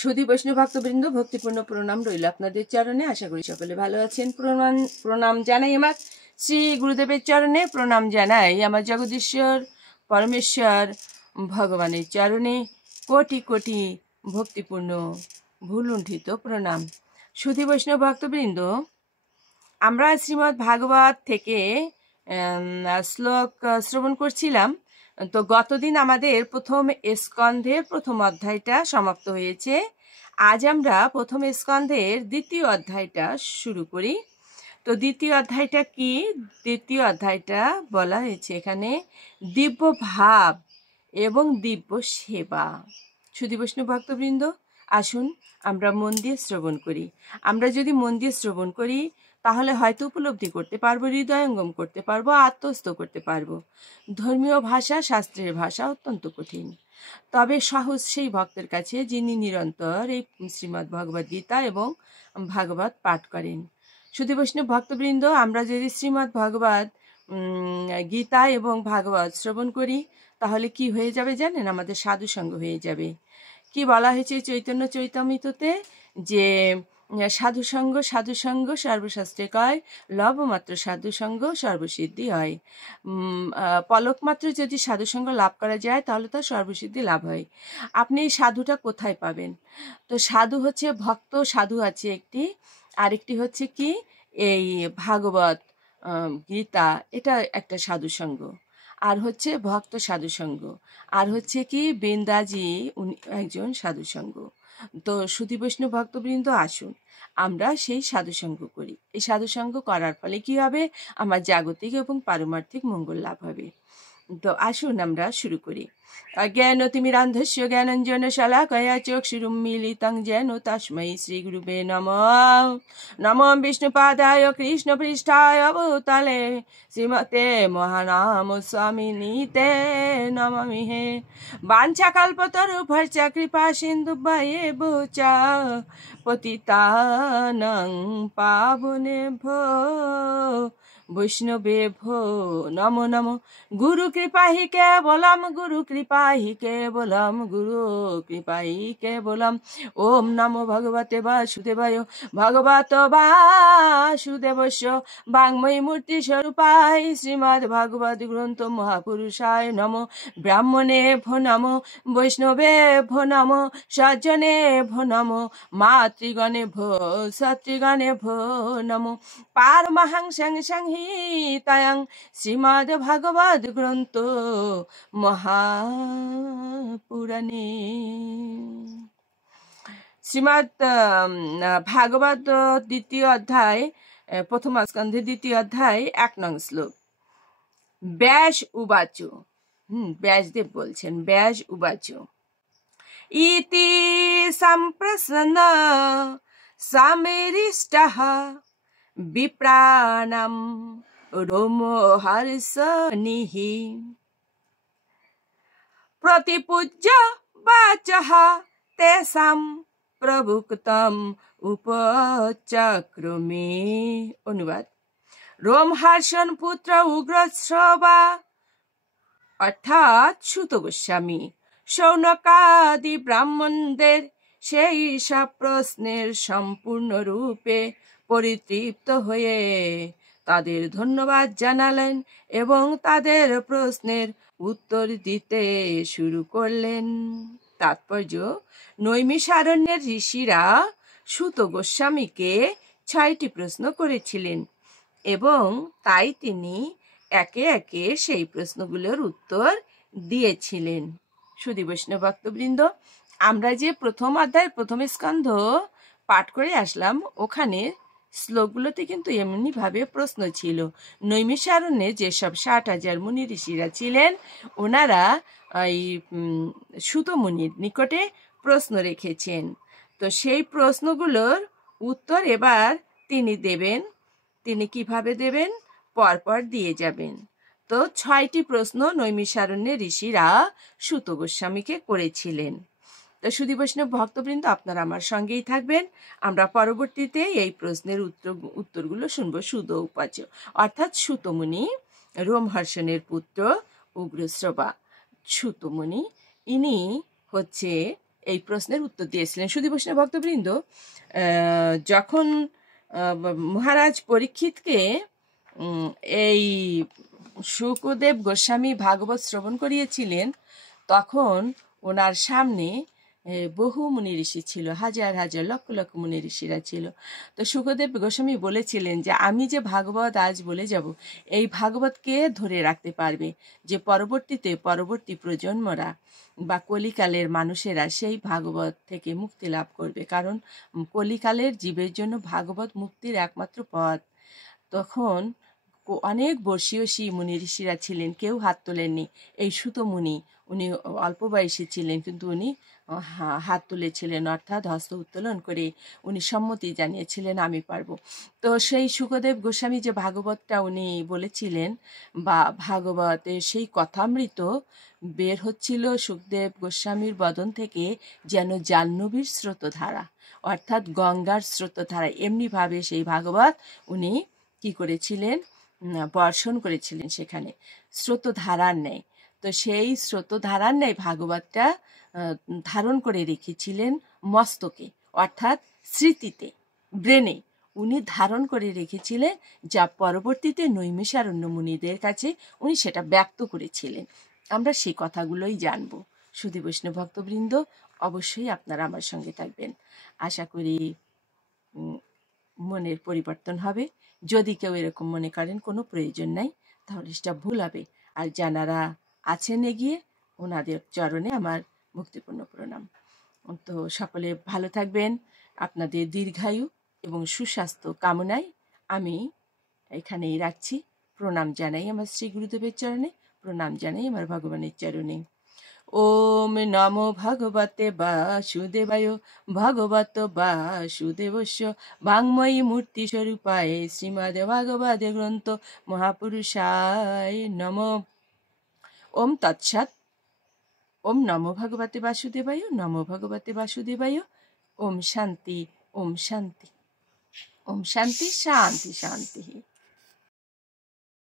সুধী বৈষ্ণব ভক্তবৃন্দ, ভক্তিপূর্ণ প্রণাম রইল আপনাদের চরণে। আশা করি সকলে ভালো আছেন। প্রণাম জানাই আমার শ্রী গুরুদেবের চরণে, প্রণাম জানাই আমার জগদীশ্বর পরমেশ্বর ভগবানের চরণে। কোটি কোটি ভক্তিপূর্ণ ভুলুণ্ঠিত প্রণাম। সুধী বৈষ্ণব ভক্তবৃন্দ, আমরা শ্রীমদ্ ভাগবত থেকে শ্লোক শ্রবণ করছিলাম। তো গতদিন আমাদের প্রথম স্কন্ধের প্রথম অধ্যায়টা সমাপ্ত হয়েছে। আজ আমরা প্রথম স্কন্ধের দ্বিতীয় অধ্যায়টা শুরু করি। তো দ্বিতীয় অধ্যায়টা কি? দ্বিতীয় অধ্যায়টা বলা হয়েছে এখানে দিব্য ভাব এবং দিব্য সেবা। সুধী বৈষ্ণব ভক্তবৃন্দ, আসুন আমরা মন দিয়ে শ্রবণ করি। আমরা যদি মন দিয়ে শ্রবণ করি তাহলে হয়তো উপলব্ধি করতে পারবো, হৃদয়ঙ্গম করতে পারবো, আত্মস্থ করতে পারবো। ধর্মীয় ভাষা, শাস্ত্রের ভাষা অত্যন্ত কঠিন, তবে সহজ সেই ভক্তের কাছে যিনি নিরন্তর এই শ্রীমদ্ ভগবদ গীতা এবং ভাগবত পাঠ করেন। সুধী বৈষ্ণব ভক্তবৃন্দ, আমরা যদি শ্রীমদ্ ভগবদ গীতা এবং ভাগবত শ্রবণ করি তাহলে কি হয়ে যাবে জানেন? আমাদের সাধুসঙ্গ হয়ে যাবে। কি বলা হয়েছে চৈতন্য চৈতামৃততে? যে সাধুসঙ্গ সাধুসঙ্গ সর্বশাস্ত্রে কয়, লবমাত্র সাধুসঙ্গ সর্বসিদ্ধি হয়। পলক মাত্র যদি সাধুসঙ্গ লাভ করা যায় তাহলে তার সর্বসিদ্ধি লাভ হয়। আপনি এই সাধুটা কোথায় পাবেন? তো সাধু হচ্ছে ভক্ত সাধু আছে একটি, আরেকটি হচ্ছে কি এই ভাগবত গীতা, এটা একটা সাধুসঙ্গ। আর হচ্ছে ভক্ত সাধুসঙ্গ, আর হচ্ছে কি বৃন্দাজি উনি একজন সাধুসঙ্গ। তো সুধী বৈষ্ণব ভক্তবৃন্দ, আসুন আমরা সেই সাধুসঙ্গ করি। এই সাধুসঙ্গ করার ফলে কি হবে? আমার জাগতিক এবং পারমার্থিক মঙ্গল লাভ হবে। তো আসুন আমরা শুরু করি। অজ্ঞানতিমিরান্ধস্য জ্ঞানাঞ্জন শলাকয়া চক্ষুরুন্মীলিতং যেন তস্मै শ্রীগুরুবে নমঃ। নমো বিষ্ণুপাদায় কৃষ্ণপৃষ্ঠায় ভূতলে শ্রীমতে মহানাম স্বামিনীতে নমামি হে। বাঞ্ছাকল্পতরুভ্যশ্চ কৃপা সিন্ধুভ্যেব চ পতিতানাং পাবনেভ্যো বৈষ্ণবেভ্যো নমো নমো। গুরু কৃপা হি কেবলম, গুরু কৃপা হি কেবলম, গুরু কৃপা হি কেবলম। ওম নমো ভগবতে বাসুদেবায়, ভগবত বাসুদেবস্য বাংময়ী মূর্তি স্বরূপায় শ্রীমদ্ ভাগবত গ্রন্থ মহাপুরুষায় নমো। ব্রাহ্মণেভ্যো নমো, বৈষ্ণবেভ্যো নমো, সজ্জনেভ্যো নমো, মাতৃগণেভ্যো সতৃগণেভ্যো নমো। পারমহংসং সংহিতায়াং শ্রীমদ্ ভাগবত গ্রন্থ মহাপুরাণে। শ্রীমদ্ ভাগবত দ্বিতীয় অধ্যায়, প্রথম স্কন্ধে দ্বিতীয় অধ্যায় 1 নং শ্লোক। ব্যাস উবাচ, ব্যাসদেব বলছেন, ব্যাস উবাচ ইতি সম্প্রসন্ন সামেরিষ্টঃ বিপ্রাণাম রোমহর্ষণিঃ প্রতিপূজ্য বাচঃ তেষাং প্রভুক্তম উপচক্রমে। অনুবাদ: রোমহর্ষণ পুত্র উগ্রশ্রবা অর্থাৎ সুত গোস্বামী শৌনকাদি ব্রাহ্মণদের সেই সব প্রশ্নের সম্পূর্ণরূপে পরিতৃপ্ত হয়ে তাদের ধন্যবাদ জানালেন এবং তাদের প্রশ্নের উত্তর দিতে শুরু করলেন। তাৎপর্য: নৈমিষারণ্যের ঋষিরা সুত গোস্বামীকে 6টি প্রশ্ন করেছিলেন এবং তাই তিনি একে একে সেই প্রশ্নগুলোর উত্তর দিয়েছিলেন। সুধী বৈষ্ণব ভক্তবৃন্দ, আমরা যে প্রথম অধ্যায় প্রথম স্কন্ধ পাঠ করে আসলাম, ওখানে শ্লোকগুলোতে কিন্তু এমনি ভাবে প্রশ্ন ছিল। নৈমিষারণ্যে যেসব 60,000 মুনি ঋষিরা ছিলেন, ওনারা এই সুত মুনির নিকটে প্রশ্ন রেখেছেন। তো সেই প্রশ্নগুলোর উত্তর এবার তিনি দেবেন। তিনি কিভাবে দেবেন? পরপর দিয়ে যাবেন। তো 6টি প্রশ্ন নৈমিষারণ্যে ঋষিরা সুত গোস্বামীকে করেছিলেন। তো সুধী বৈষ্ণব ভক্তবৃন্দ, আপনারা আমার সঙ্গেই থাকবেন। আমরা পরবর্তীতে এই প্রশ্নের উত্তরগুলো শুনবো। সুত উপাচ অর্থাৎ সুতমুনি, রোমহর্ষণের পুত্র উগ্রশ্রবা সুতমুনি, ইনি হচ্ছে এই প্রশ্নের উত্তর দিয়েছিলেন। সুধী বৈষ্ণব ভক্তবৃন্দ, যখন মহারাজ পরীক্ষিতকে এই শুকদেব গোস্বামী ভাগবত শ্রবণ করিয়েছিলেন, তখন ওনার সামনে বহু মুনি ঋষি ছিল, হাজার হাজার লক্ষ লক্ষ মুনি ঋষিরা ছিল। তো শুকদেব গোস্বামী বলেছিলেন যে আমি যে ভাগবত আজ বলে যাব, এই ভাগবতকে ধরে রাখতে পারবে যে পরবর্তী প্রজন্মরা বা কলিকালের মানুষেরা সেই ভাগবত থেকে মুক্তি লাভ করবে, কারণ কলিকালের জীবের জন্য ভাগবত মুক্তির একমাত্র পথ। তখন অনেক বর্ষীয়সী মুনি ঋষিরা ছিলেন, কেউ হাত তোলেননি। এই সুত মুনি, উনি অল্প বয়সী ছিলেন, কিন্তু উনি হাত তুলেছিলেন, অর্থাৎ হস্ত উত্তোলন করে উনি সম্মতি জানিয়েছিলেন আমি পারবো। তো সেই শুকদেব গোস্বামী যে ভাগবতটা উনি বলেছিলেন, বা ভাগবতের সেই কথামৃত বের হচ্ছিল সুখদেব গোস্বামীর বদন থেকে যেন জাহ্নবীর স্রোতধারা, অর্থাৎ গঙ্গার স্রোতধারা। এমনিভাবে সেই ভাগবত উনি কি করেছিলেন, বর্ষণ করেছিলেন সেখানে স্রোতধারার ন্যায়। তো সেই স্রোতধারার ন্যায় ভাগবতটা ধারণ করে রেখেছিলেন মস্তকে, অর্থাৎ স্মৃতিতে, ব্রেনে উনি ধারণ করে রেখেছিলেন, যা পরবর্তীতে নৈমিষারণ্য মুনিদের কাছে উনি সেটা ব্যক্ত করেছিলেন। আমরা সেই কথাগুলোই জানবো। সুধী বৈষ্ণব ভক্তবৃন্দ, অবশ্যই আপনারা আমার সঙ্গে থাকবেন। আশা করি মনের পরিবর্তন হবে। যদি কেউ এরকম মনে করেন কোনো প্রয়োজন নাই, তাহলে সেটা ভুল হবে। আর যারা আছেন এগিয়ে, ওনাদের চরণে আমার ভক্তিপূর্ণ প্রণাম। তো সকলে ভালো থাকবেন। আপনাদের দীর্ঘায়ু এবং সুস্বাস্থ্য কামনায় আমি এখানেই রাখছি। প্রণাম জানাই আমার শ্রী গুরুদেবের চরণে, প্রণাম জানাই আমার ভগবানের চরণে। ওম নমো ভগবতে বাসুদেবায়। ভগবত বাসুদেবস্য বাংময়ী মূর্তি স্বরূপায় শ্রীমদ ভাগবত গ্রন্থ মহাপুরুষায় নমঃ। ওম তৎসৎ। ওম নমো ভগবতে বাসুদেবায়, নমো ভগবতে বাসুদেবায়। ওম শান্তি, ওম শান্তি, ওম শান্তি, শান্তি শান্তি।